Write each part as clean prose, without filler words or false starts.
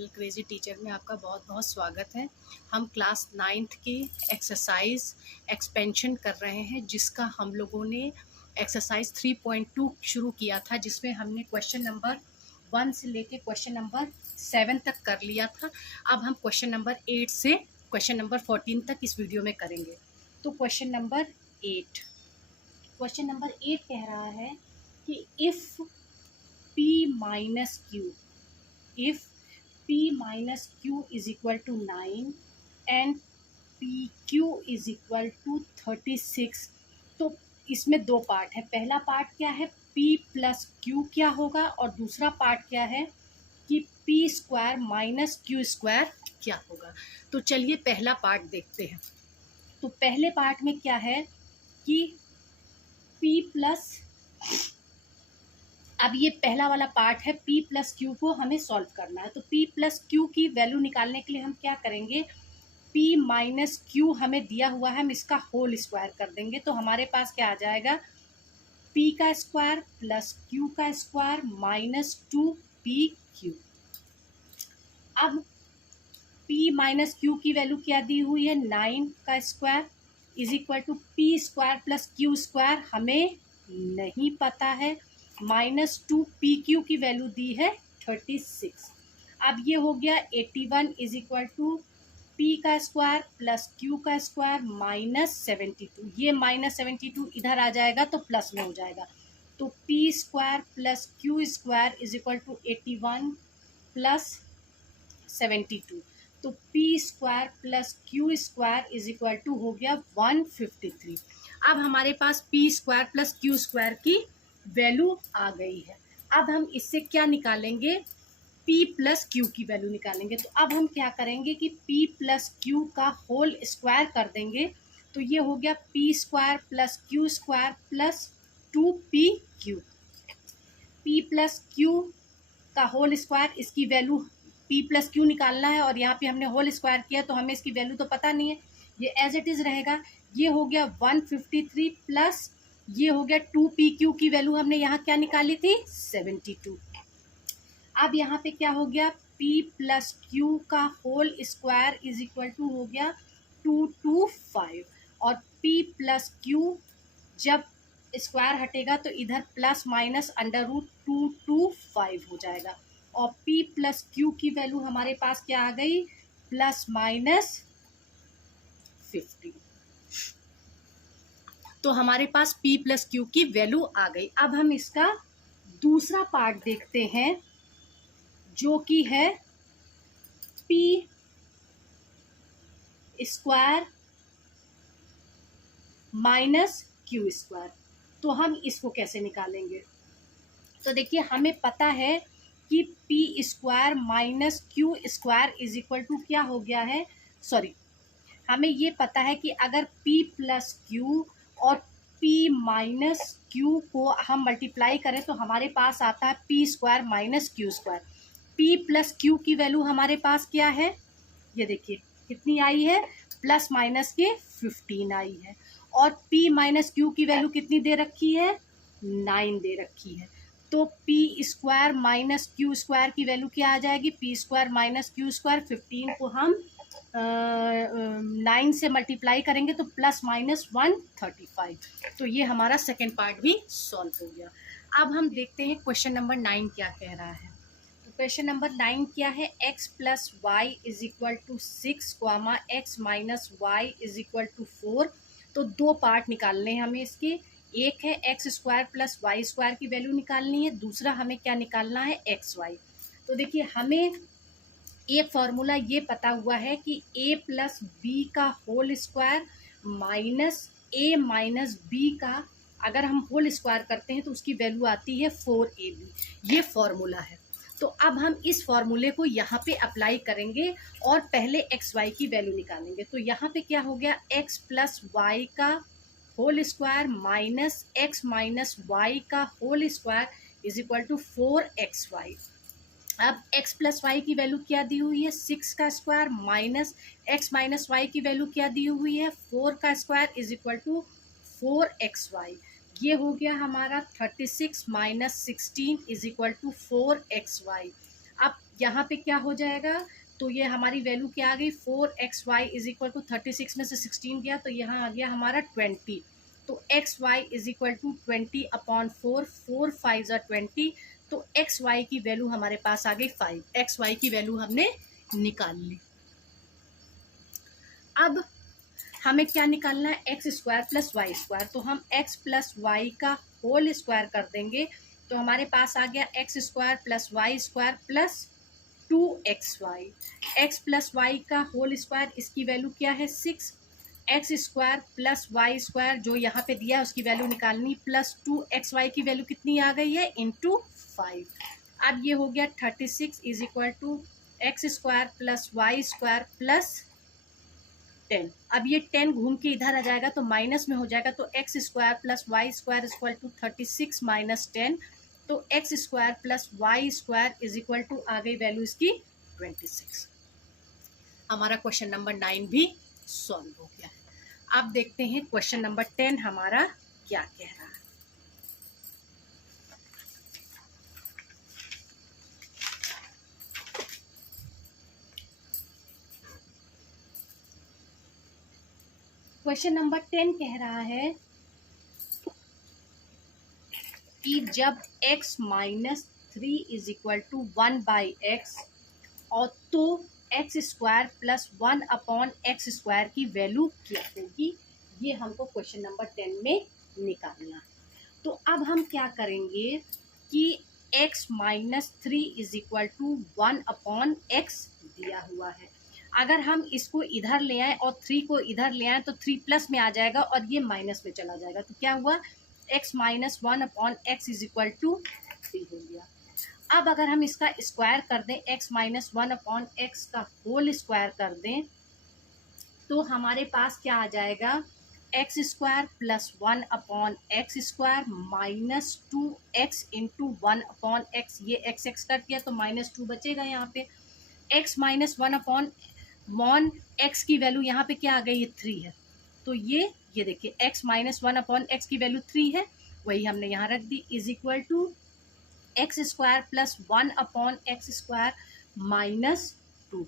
Channel crazy teacher में आपका बहुत बहुत स्वागत है। हम क्लास 9th की एक्सरसाइज एक्सपेंशन कर रहे हैं, जिसका हम लोगों ने एक्सरसाइज 3.2 शुरू किया था, जिसमें हमने क्वेश्चन नंबर 1 से लेके क्वेश्चन नंबर 7 तक कर लिया था। अब हम क्वेश्चन नंबर 8 से क्वेश्चन नंबर 14 तक इस वीडियो में करेंगे। तो क्वेश्चन नंबर 8 कह रहा है कि if P minus Q, if P minus Q is equal to 9 and PQ is equal to 36, तो इसमें दो पार्ट है। पहला पार्ट क्या है, P प्लस Q क्या होगा, और दूसरा पार्ट क्या है कि P square minus Q square क्या होगा। तो चलिए पहला पार्ट देखते हैं। तो पहले पार्ट में क्या है कि P प्लस, अब ये पहला वाला पार्ट है, P प्लस क्यू को हमें सॉल्व करना है। तो P प्लस क्यू की वैल्यू निकालने के लिए हम क्या करेंगे, P माइनस क्यू हमें दिया हुआ है, हम इसका होल स्क्वायर कर देंगे। तो हमारे पास क्या आ जाएगा, P का स्क्वायर प्लस Q का स्क्वायर माइनस 2PQ। अब P माइनस क्यू की वैल्यू क्या दी हुई है, 9 का square is equal to P square plus Q square हमें नहीं पता है, माइनस 2PQ की वैल्यू दी है 36। अब ये हो गया 81 इज इक्वल टू P का स्क्वायर प्लस Q का स्क्वायर माइनस 72। ये माइनस 72 इधर आ जाएगा तो प्लस में हो जाएगा। तो P square plus Q square is equal to 81 plus 72। तो P square plus Q square is equal to हो गया 153। अब हमारे पास P square plus Q square की वैल्यू आ गई है। अब हम इससे क्या निकालेंगे, P प्लस Q की वैल्यू निकालेंगे। तो अब हम क्या करेंगे कि P प्लस Q का होल स्क्वायर कर देंगे। तो ये हो गया P square plus Q square plus 2PQ। P plus Q का होल स्क्वायर, इसकी वैल्यू P प्लस Q निकालना है और यहाँ पे हमने होल स्क्वायर किया तो हमें इसकी वैल्यू तो पता नहीं है, ये एज इट इज़ रहेगा। ये हो गया 153 प्लस ये हो गया 2PQ की वैल्यू हमने यहाँ क्या निकाली थी, 72। अब यहाँ पे क्या हो गया, P प्लस Q का whole square is equal to हो गया 225, और P प्लस Q जब स्क्वायर हटेगा तो इधर प्लस माइनस अंडर रूट 225 हो जाएगा, और P प्लस Q की वैल्यू हमारे पास क्या आ गई, प्लस माइनस 50। तो हमारे पास P प्लस Q की वैल्यू आ गई। अब हम इसका दूसरा पार्ट देखते हैं, जो कि है P square minus Q square. तो हम इसको कैसे निकालेंगे, तो देखिए हमें पता है कि P square minus Q square is equal to क्या हो गया है, सॉरी, हमें ये पता है कि अगर P प्लस Q और P माइनस Q को हम मल्टीप्लाई करें तो हमारे पास आता है P square minus Q square. P plus Q की वैल्यू हमारे पास क्या है, ये देखिए कितनी आई है, प्लस माइनस के 15 आई है, और P माइनस Q की वैल्यू कितनी दे रखी है, 9 दे रखी है। तो P square minus Q square की वैल्यू क्या आ जाएगी, P square minus Q square, 15 को हम 9 से मल्टीप्लाई करेंगे तो प्लस माइनस 135। तो ये हमारा सेकेंड पार्ट भी सॉल्व हो गया। अब हम देखते हैं क्वेश्चन नंबर 9 क्या कह रहा है। तो क्वेश्चन नंबर 9 क्या है, x plus y is equal to 6 comma x minus y is equal to 4। तो दो पार्ट निकालने हैं हमें इसके, एक है x square plus Y square की वैल्यू निकालनी है, दूसरा हमें क्या निकालना है, एक्स वाई। तो देखिए हमें एक फॉर्मूला ये पता हुआ है कि a प्लस बी का whole square minus a minus B का अगर हम होल स्क्वायर करते हैं तो उसकी वैल्यू आती है 4ab। ये फॉर्मूला है। तो अब हम इस फॉर्मूले को यहाँ पे अप्लाई करेंगे और पहले एक्स वाई की वैल्यू निकालेंगे। तो यहाँ पे क्या हो गया, x प्लस वाई का whole square minus X minus Y का whole square is equal to 4xy। अब x प्लस वाई की वैल्यू क्या दी हुई है, 6 का square minus X minus Y की वैल्यू क्या दी हुई है, 4 का square is equal to 4xy। ये हो गया हमारा 36 minus 16 is equal to 4xy। अब यहाँ पे क्या हो जाएगा, तो ये हमारी वैल्यू क्या आ गई, 4xy इज इक्वल टू 36 में से 16 गया तो यहाँ आ गया हमारा 20। तो xy is equal to 20 upon 4, 4 5 20, तो xy की वैल्यू हमारे पास आ गई 5। xy की वैल्यू हमने निकाल ली। अब हमें क्या निकालना है, x square plus Y square. तो हम x प्लस वाई का होल स्क्वायर कर देंगे तो हमारे पास आ गया x square plus Y square plus 2xy। X plus Y का होल स्क्वायर, इसकी वैल्यू क्या है 6। X square plus Y square जो यहाँ पे दिया है उसकी वैल्यू निकालनी, प्लस 2xy की वैल्यू कितनी आ गई है, इंटू 5। अब ये हो गया 36 is equal to x square plus Y square plus 10। अब ये 10 घूम के इधर आ जाएगा तो माइनस में हो जाएगा, तो x square plus Y square is equal to 36 minus 10, तो x square plus Y square is equal to आ गई वैल्यू इसकी 26। हमारा क्वेश्चन नंबर 9 भी सॉल्व हो गया है। अब देखते हैं क्वेश्चन नंबर 10 हमारा क्या कह रहा है। क्वेश्चन नंबर 10 कह रहा है कि जब x minus 3 is equal to 1 by x और तो x square plus 1 upon x square की वैल्यू क्या होगी, ये हमको क्वेश्चन नंबर 10 में निकालना है। तो अब हम क्या करेंगे कि x minus 3 is equal to 1 upon x दिया हुआ है, अगर हम इसको इधर ले आए और 3 को इधर ले आए तो 3 प्लस में आ जाएगा और ये माइनस में चला जाएगा, तो क्या हुआ x minus 1 upon x is equal to 3 हो गया। अब अगर हम इसका स्क्वायर कर दें, x माइनस 1 अपॉन एक्स का होल स्क्वायर कर दें तो हमारे पास क्या आ जाएगा, x square plus 1 upon x square minus 2x into 1 upon x, ये x x कट गया तो माइनस 2 बचेगा यहाँ पे। x माइनस 1 अपॉन मॉन एक्स की वैल्यू यहाँ पे क्या आ गई, ये 3 है, तो ये देखिए x माइनस 1 अपॉन एक्स की वैल्यू 3 है, वही हमने यहाँ रख दी, is equal to x square plus 1 upon x square minus 2।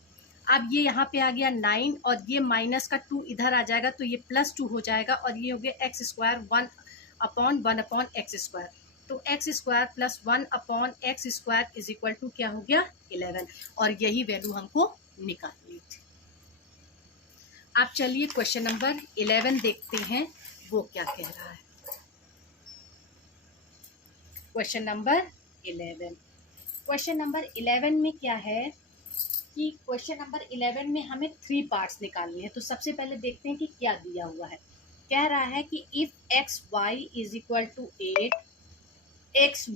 अब ये यहाँ पे आ गया 9 और ये माइनस का 2 इधर आ जाएगा तो ये प्लस 2 हो जाएगा और ये हो गया x square 1 upon x square, तो x square plus 1 upon x square is equal to क्या हो गया 11, और यही वैल्यू हमको निकालनी थी। अब चलिए क्वेश्चन नंबर 11 देखते हैं वो क्या कह रहा है। क्वेश्चन नंबर 11 में क्या है कि क्वेश्चन नंबर 11 में हमें 3 पार्ट्स निकालने हैं। तो सबसे पहले देखते हैं कि क्या दिया हुआ है। कह रहा है कि if x y is equal to 8, x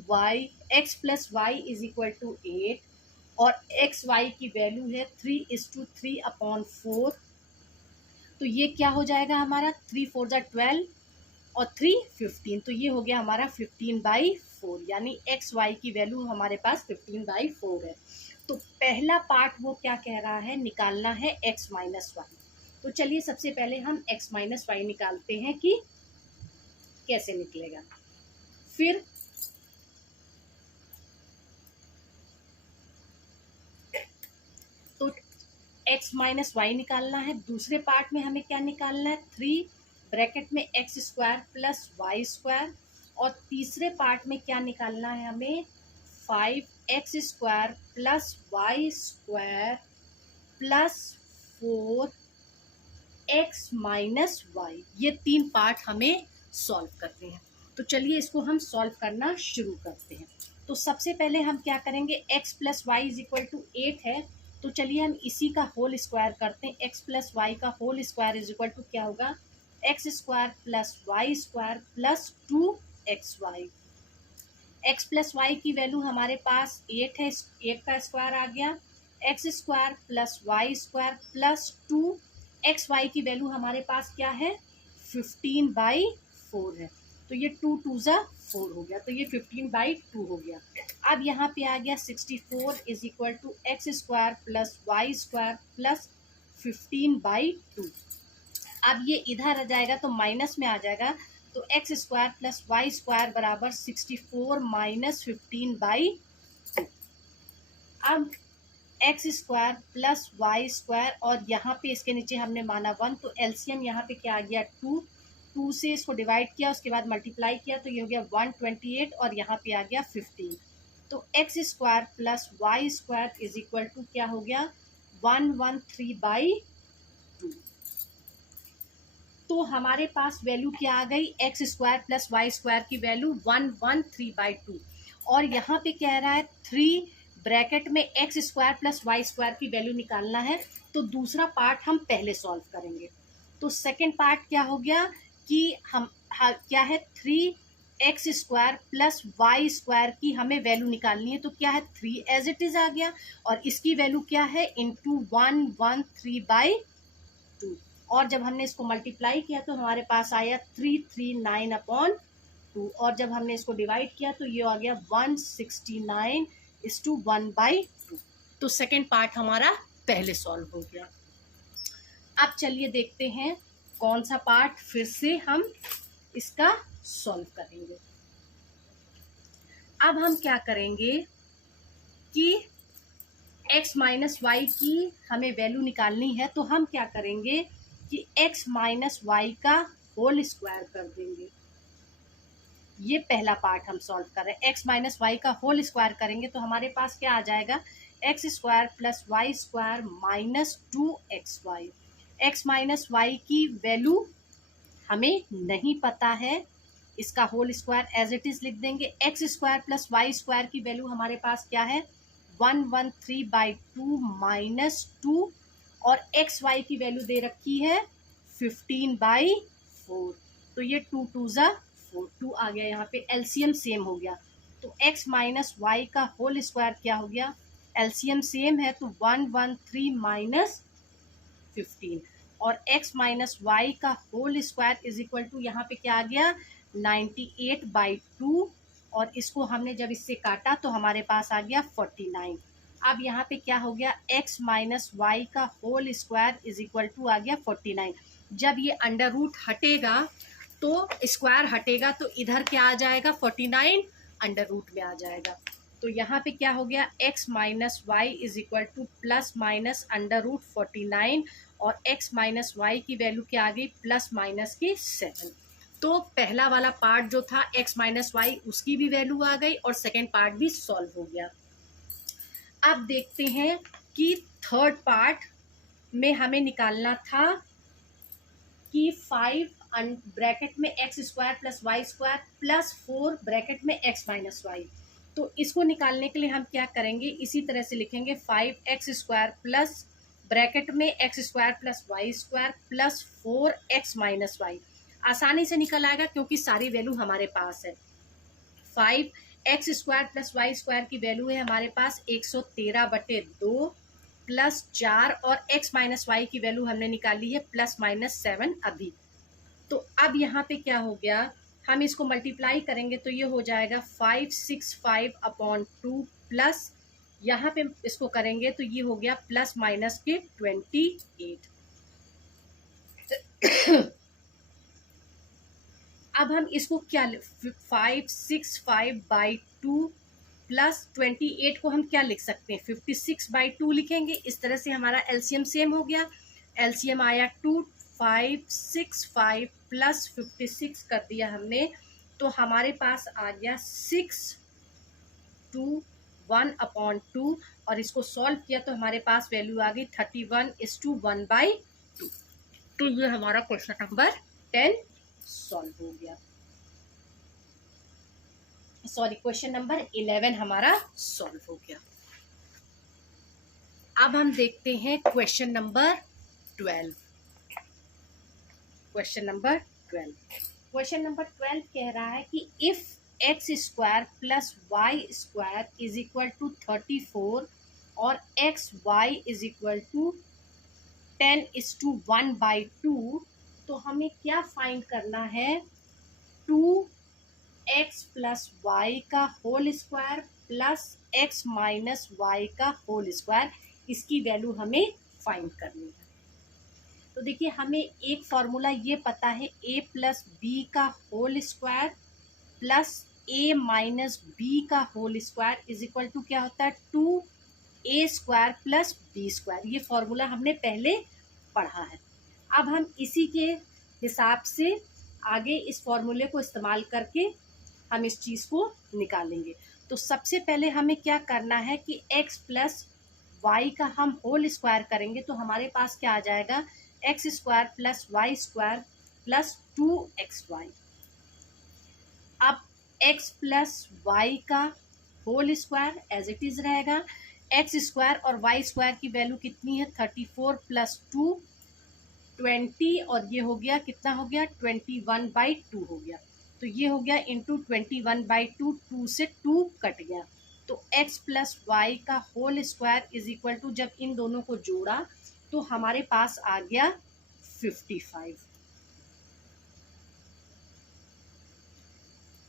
plus y is equal to 8 और एक्स वाई की वैल्यू है 3:3 अपॉन 4, तो ये क्या हो जाएगा हमारा 3 4 12 और 3 15, तो ये हो गया हमारा 15/4, यानी एक्स वाई की वैल्यू हमारे पास 15/4 है। तो पहला पार्ट वो क्या कह रहा है, निकालना है x माइनस वाई। तो चलिए सबसे पहले हम x माइनस वाई निकालते हैं कि कैसे निकलेगा। फिर तो x माइनस वाई निकालना है। दूसरे पार्ट में हमें क्या निकालना है, 3 ब्रैकेट में x square plus Y square, और तीसरे पार्ट में क्या निकालना है हमें, 5x square plus Y square plus 4x minus y. ये 3 पार्ट हमें सॉल्व करते हैं। तो चलिए इसको हम सॉल्व करना शुरू करते हैं। तो सबसे पहले हम क्या करेंगे, x plus y is equal to 8 है, तो चलिए हम इसी का होल स्क्वायर करते हैं। x प्लस वाई का whole square is equal to क्या होगा, x square plus Y square plus 2xy। x plus Y की वैल्यू हमारे पास 8 है, 8 का स्क्वायर आ गया, x square plus Y square plus 2xy की वैल्यू हमारे पास क्या है 15/4 है, तो ये 2 2 ज़ा 4 हो गया, तो ये 15/2 हो गया। अब यहाँ पे आ गया 64 is equal to x square plus Y square plus 15/2। अब ये इधर आ जाएगा तो माइनस में आ जाएगा, तो x square plus Y square बराबर 64 माइनस 15/2। अब x square plus Y square और यहाँ पे इसके नीचे हमने माना 1, तो एलसीएम यहाँ पे क्या आ गया 2, 2 से इसको डिवाइड किया, उसके बाद मल्टीप्लाई किया तो ये हो गया 128 और यहाँ पे आ गया 15। तो x square plus Y square is equal to क्या हो गया 113/2। तो हमारे पास वैल्यू क्या आ गई, x square plus Y square की वैल्यू 113/2 और यहाँ पे कह रहा है 3 ब्रैकेट में x square plus Y square की वैल्यू निकालना है। तो दूसरा पार्ट हम पहले सॉल्व करेंगे। तो सेकेंड पार्ट क्या हो गया कि क्या है 3x square plus Y square की हमें वैल्यू निकालनी है। तो क्या है 3 एज इट इज आ गया और इसकी वैल्यू क्या है इंटू 113/2 और जब हमने इसको मल्टीप्लाई किया तो हमारे पास आया 339/2 और जब हमने इसको डिवाइड किया तो ये आ गया 169:1/2। तो सेकेंड पार्ट हमारा पहले सॉल्व हो गया। अब चलिए देखते हैं कौन सा पार्ट फिर से हम इसका सॉल्व करेंगे। अब हम क्या करेंगे कि x माइनस वाई की हमें वैल्यू निकालनी है। तो हम क्या करेंगे कि x माइनस वाई का होल स्क्वायर कर देंगे। ये पहला पार्ट हम सॉल्व कर रहे हैं। x माइनस वाई का होल स्क्वायर करेंगे तो हमारे पास क्या आ जाएगा x square plus Y square minus 2xy। x minus Y की वैल्यू हमें नहीं पता है, इसका whole square as it is लिख देंगे। X square plus Y square की वैल्यू हमारे पास क्या है 113/2 माइनस 2 और एक्स वाई की वैल्यू दे रखी है 15/4। तो ये 2 2 ज़ा 4, 2 आ गया, यहाँ पे एलसीएम सेम हो गया। तो x माइनस वाई का होल स्क्वायर क्या हो गया, एलसीएम सेम है तो 113 माइनस 15 और x माइनस वाई का whole square is equal to यहाँ पे क्या आ गया 98/2 और इसको हमने जब इससे काटा तो हमारे पास आ गया 49। अब यहाँ पे क्या हो गया x माइनस वाई का whole square is equal to आ गया 49। जब ये अंडर रूट हटेगा तो स्क्वायर हटेगा तो इधर क्या आ जाएगा 49 अंडर रूट में आ जाएगा। तो यहाँ पे क्या हो गया x minus y is equal to plus minus under root 49 और x माइनस वाई की वैल्यू क्या आ गई प्लस माइनस की 7। तो पहला वाला पार्ट जो था x माइनस वाई उसकी भी वैल्यू आ गई और सेकेंड पार्ट भी सॉल्व हो गया। अब देखते हैं कि थर्ड पार्ट में हमें निकालना था कि 5 ब्रैकेट में x square plus Y square plus 4 bracket में x माइनस वाई। तो इसको निकालने के लिए हम क्या करेंगे इसी तरह से लिखेंगे 5x स्क्वायर प्लस ब्रैकेट में x square plus Y square plus 4x minus y. आसानी से निकल आएगा क्योंकि सारी वैल्यू हमारे पास है। 5x square plus Y square की वैल्यू है हमारे पास 113/2 प्लस 4 और x माइनस वाई की वैल्यू हमने निकाली है प्लस माइनस 7 अभी। तो अब यहाँ पे क्या हो गया हम इसको मल्टीप्लाई करेंगे तो ये हो जाएगा 565/2 प्लस यहाँ पे इसको करेंगे तो ये हो गया प्लस माइनस के 28। अब हम इसको क्या 565/2 प्लस 28 को हम क्या लिख सकते हैं 56/2 लिखेंगे। इस तरह से हमारा एलसीएम सेम हो गया। एलसीएम आया 2, 565 प्लस 56 कर दिया हमने तो हमारे पास आ गया 621/2 और इसको सॉल्व किया तो हमारे पास वैल्यू आ गई 31:1/2। तो ये हमारा क्वेश्चन नंबर 10 सॉल्व हो गया। सॉरी क्वेश्चन नंबर 11 हमारा सॉल्व हो गया। अब हम देखते हैं क्वेश्चन नंबर 12। क्वेश्चन नंबर 12 कह रहा है कि if x square plus Y square is equal to 34 और x y is equal to 10:1/2 तो हमें क्या फाइंड करना है 2x प्लस वाई का whole square plus x minus Y का होल स्क्वायर, इसकी वैल्यू हमें फाइंड करनी है। तो देखिए हमें एक फॉर्मूला ये पता है a प्लस बी का whole square plus a minus B का whole square is equal to क्या होता है 2a A square plus B square. ये फॉर्मूला हमने पहले पढ़ा है। अब हम इसी के हिसाब से आगे इस फॉर्मूले को इस्तेमाल करके हम इस चीज़ को निकालेंगे। तो सबसे पहले हमें क्या करना है कि x प्लस वाई का हम होल स्क्वायर करेंगे तो हमारे पास क्या आ जाएगा, x square plus Y square plus 2xy। अब x प्लस वाई का whole square as it is रहेगा। एक्स स्क्वायर और वाई स्क्वायर की वैल्यू कितनी है, 34 प्लस 2 20, और ये हो गया कितना हो गया, 21/2 हो गया। तो ये हो गया इंटू 21/2, 2 से 2 कट गया। तो x प्लस वाई का whole square is equal to, जब इन दोनों को जोड़ा तो हमारे पास आ गया 55।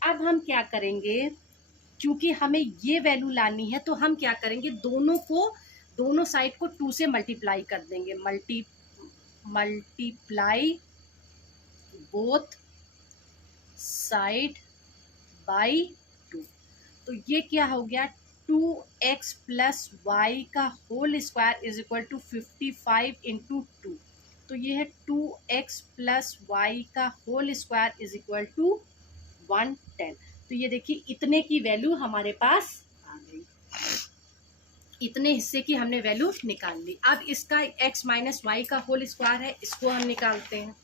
अब हम क्या करेंगे, क्योंकि हमें ये वैल्यू लानी है तो हम क्या करेंगे, दोनों साइड को 2 से मल्टीप्लाई कर देंगे। Multiply both side by 2। तो ये क्या हो गया, 2x प्लस वाई का whole square is equal to 55 into 2। तो ये है 2x प्लस वाई का whole square is equal to 110। तो ये देखिए इतने की वैल्यू हमारे पास आ गई, इतने हिस्से की हमने वैल्यू निकाल ली। अब इसका x माइनस वाई का होल स्क्वायर है, इसको हम निकालते हैं।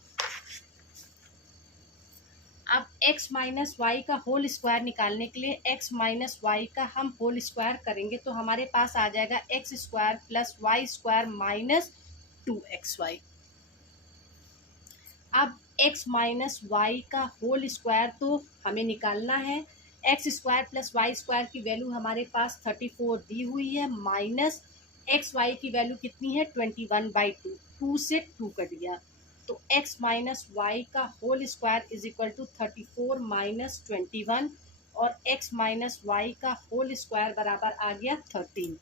अब x माइनस वाई का होल स्क्वायर निकालने के लिए x माइनस वाई का हम होल स्क्वायर करेंगे तो हमारे पास आ जाएगा x square plus Y square minus 2xy। अब x माइनस वाई का होल स्क्वायर तो हमें निकालना है। X square plus Y square की वैल्यू हमारे पास 34 दी हुई है, माइनस एक्स वाई की वैल्यू कितनी है, 21/2, 2 से 2 कट गया। तो x माइनस वाई का whole square is equal to 34 minus 21, और x माइनस वाई का होल स्क्वायर बराबर आ गया 13।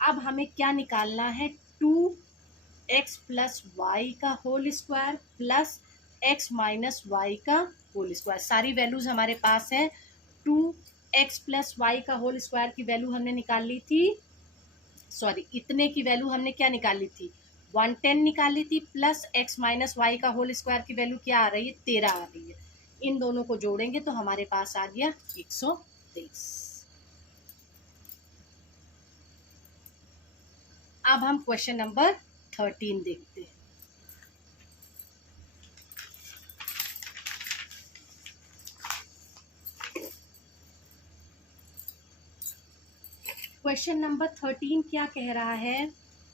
अब हमें क्या निकालना है, 2x प्लस वाई का whole square plus x minus Y का होल स्क्वायर। सारी वैल्यूज हमारे पास है। 2x प्लस वाई का होल स्क्वायर की वैल्यू हमने निकाल ली थी, सॉरी इतने की वैल्यू हमने क्या निकाल ली थी, 110 निकाल ली थी, प्लस x माइनस वाई का होल स्क्वायर की वैल्यू क्या आ रही है, 13 आ रही है। इन दोनों को जोड़ेंगे तो हमारे पास आ गया 123। अब हम क्वेश्चन नंबर 13 देखते हैं। क्वेश्चन नंबर 13 क्या कह रहा है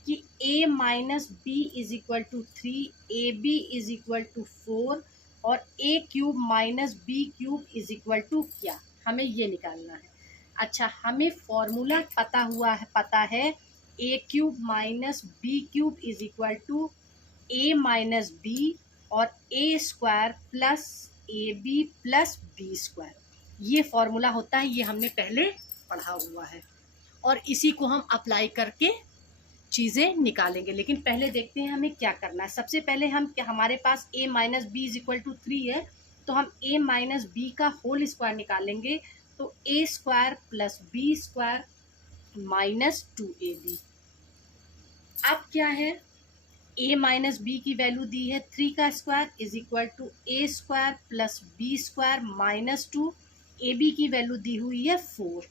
कि a minus B is equal to 3, a b is equal to 4 और a cube minus B cube is equal to क्या, हमें ये निकालना है। अच्छा, हमें फॉर्मूला पता है a cube minus B cube is equal to a minus B और a square plus A b plus B square. ये फॉर्मूला होता है, ये हमने पहले पढ़ा हुआ है और इसी को हम अप्लाई करके चीज़ें निकालेंगे। लेकिन पहले देखते हैं हमें क्या करना है। सबसे पहले हमारे पास a minus B is equal to 3 है, तो हम a माइनस बी का होल स्क्वायर निकालेंगे। तो a square plus B square minus 2ab। अब क्या है, a माइनस बी की वैल्यू दी है 3 का square is equal to a square plus B square minus 2, ab की वैल्यू दी हुई है 4।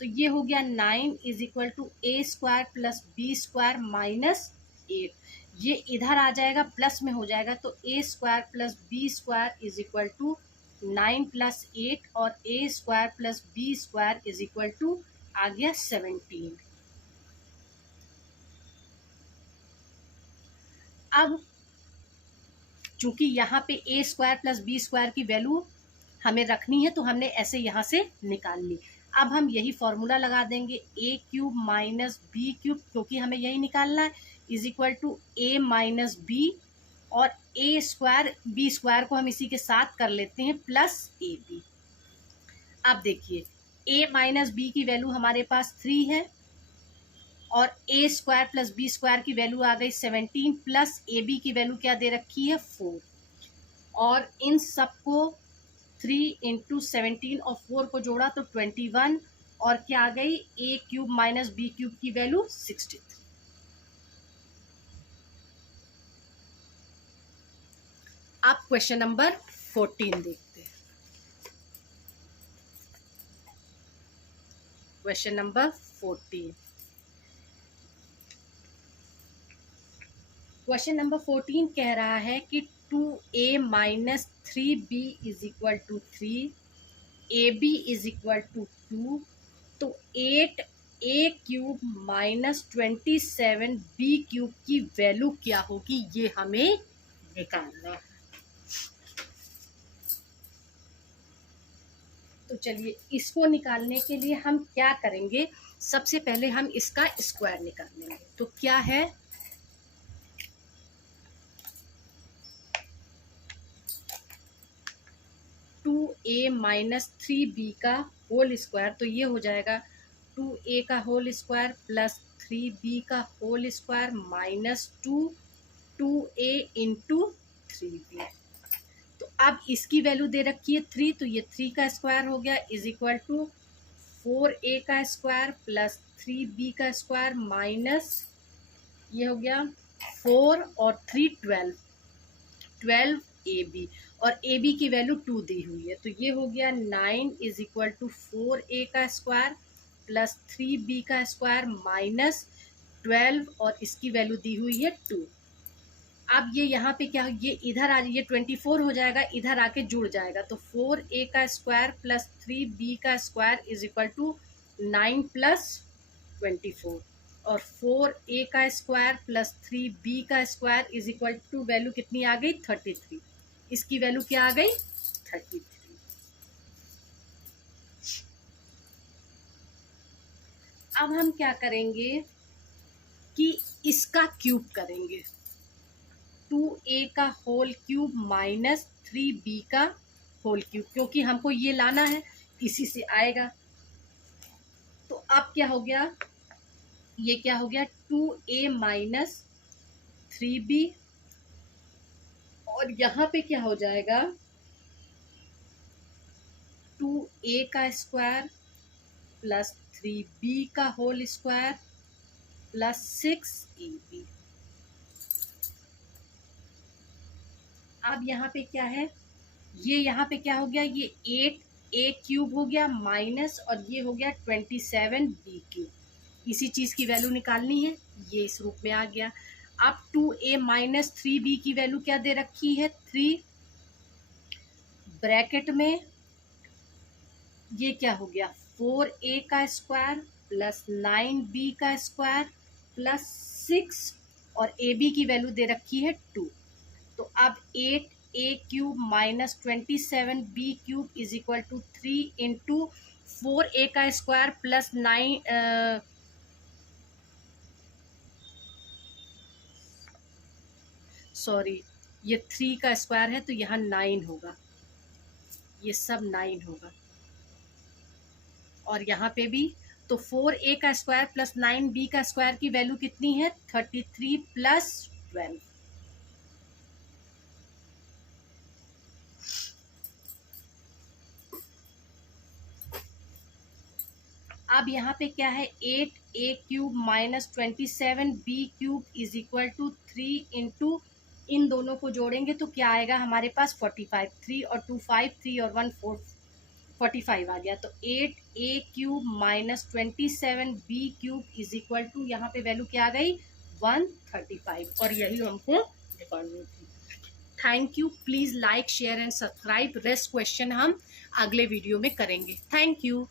तो ये हो गया 9 is equal to A square plus B square minus 8। ये इधर आ जाएगा, प्लस में हो जाएगा, तो A square plus B square is equal to 9 plus 8 और A square plus B square is equal to आ गया 17। अब चूंकि यहाँ पे A square plus B square की वैल्यू हमें रखनी है तो हमने ऐसे यहाँ से निकाल ली। अब हम यही फॉर्मूला लगा देंगे, A cube minus B cube, क्योंकि हमें यही निकालना है, is equal to A minus B और ए स्क्वायर बी स्क्वायर को हम इसी के साथ कर लेते हैं प्लस ए बी। अब देखिए ए माइनस बी की वैल्यू हमारे पास 3 है और A square plus B square की वैल्यू आ गई 17 प्लस ए बी की वैल्यू क्या दे रखी है 4, और इन सबको 3 इंटू 17 और 4 को जोड़ा तो 21 और क्या आ गई, a cube minus b cube की वैल्यू 63। अब क्वेश्चन नंबर 14 देखते हैं। Question number 14। क्वेश्चन नंबर 14 कह रहा है कि 2a minus 3b is equal to 3, ab is equal to 2, तो 8a cube minus 27b cube की वैल्यू क्या होगी, ये हमें निकालना है। तो चलिए इसको निकालने के लिए हम क्या करेंगे, सबसे पहले हम इसका स्क्वायर निकालेंगे। तो क्या है, a माइनस 3b का होल स्क्वायर, तो ये हो जाएगा 2a का होल स्क्वायर प्लस 3b का whole square minus 2a into 3b। तो अब इसकी वैल्यू दे रखी है 3, तो ये 3 का स्क्वायर हो गया इज इक्वल टू 4a का स्क्वायर प्लस 3b का स्क्वायर माइनस ये हो गया 4 और 3 12ab, और ab की वैल्यू 2 दी हुई है, तो ये हो गया 9 इज इक्वल टू 4a का स्क्वायर प्लस 3b का स्क्वायर माइनस 12 और इसकी वैल्यू दी हुई है 2। अब ये यहाँ पे क्या, ये इधर आ, ये 24 हो जाएगा, इधर आके जुड़ जाएगा, तो 4a का स्क्वायर प्लस 3b का square is equal to 9 plus 24, और 4a का स्क्वायर प्लस 3b का square is equal to value कितनी आ गई 33, इसकी वैल्यू क्या आ गई 33। अब हम क्या करेंगे कि इसका क्यूब करेंगे, 2a का होल क्यूब माइनस 3b का होल क्यूब, क्योंकि हमको ये लाना है, इसी से आएगा। तो अब क्या हो गया, ये क्या हो गया 2a माइनस 3b, और यहाँ पे क्या हो जाएगा 2a का स्क्वायर प्लस 3b का होल स्क्वायर प्लस 6ab। अब यहाँ पे क्या है, ये यहाँ पे क्या हो गया, ये 8a क्यूब हो गया माइनस, और ये हो गया 27b क्यूब, इसी चीज़ की वैल्यू निकालनी है, ये इस रूप में आ गया। अब 2a माइनस 3b की वैल्यू क्या दे रखी है 3, ब्रैकेट में ये क्या हो गया 4a का स्क्वायर प्लस 9b का स्क्वायर प्लस 6, और ab की वैल्यू दे रखी है 2। तो अब 8a cube minus 27b cube is equal to 3 into 4a का स्क्वायर प्लस 9 सॉरी ये 3 का स्क्वायर है, तो यहाँ 9 होगा, ये सब 9 होगा, और यहाँ पे भी तो 4a का स्क्वायर प्लस 9b का स्क्वायर की वैल्यू कितनी है 33 प्लस 12। अब यहाँ पे क्या है 8a cube minus 27b cube is equal to 3 into, इन दोनों को जोड़ेंगे तो क्या आएगा हमारे पास 45, 3 और 2 5, 3 और 1 4, 45 आ गया। तो 8a cube minus 27b cube is equal to, यहाँ पे वैल्यू क्या आ गई 135, और यही हमको निकालनी थी। Thank you, please like share and subscribe. Rest question हम अगले वीडियो में करेंगे। Thank you.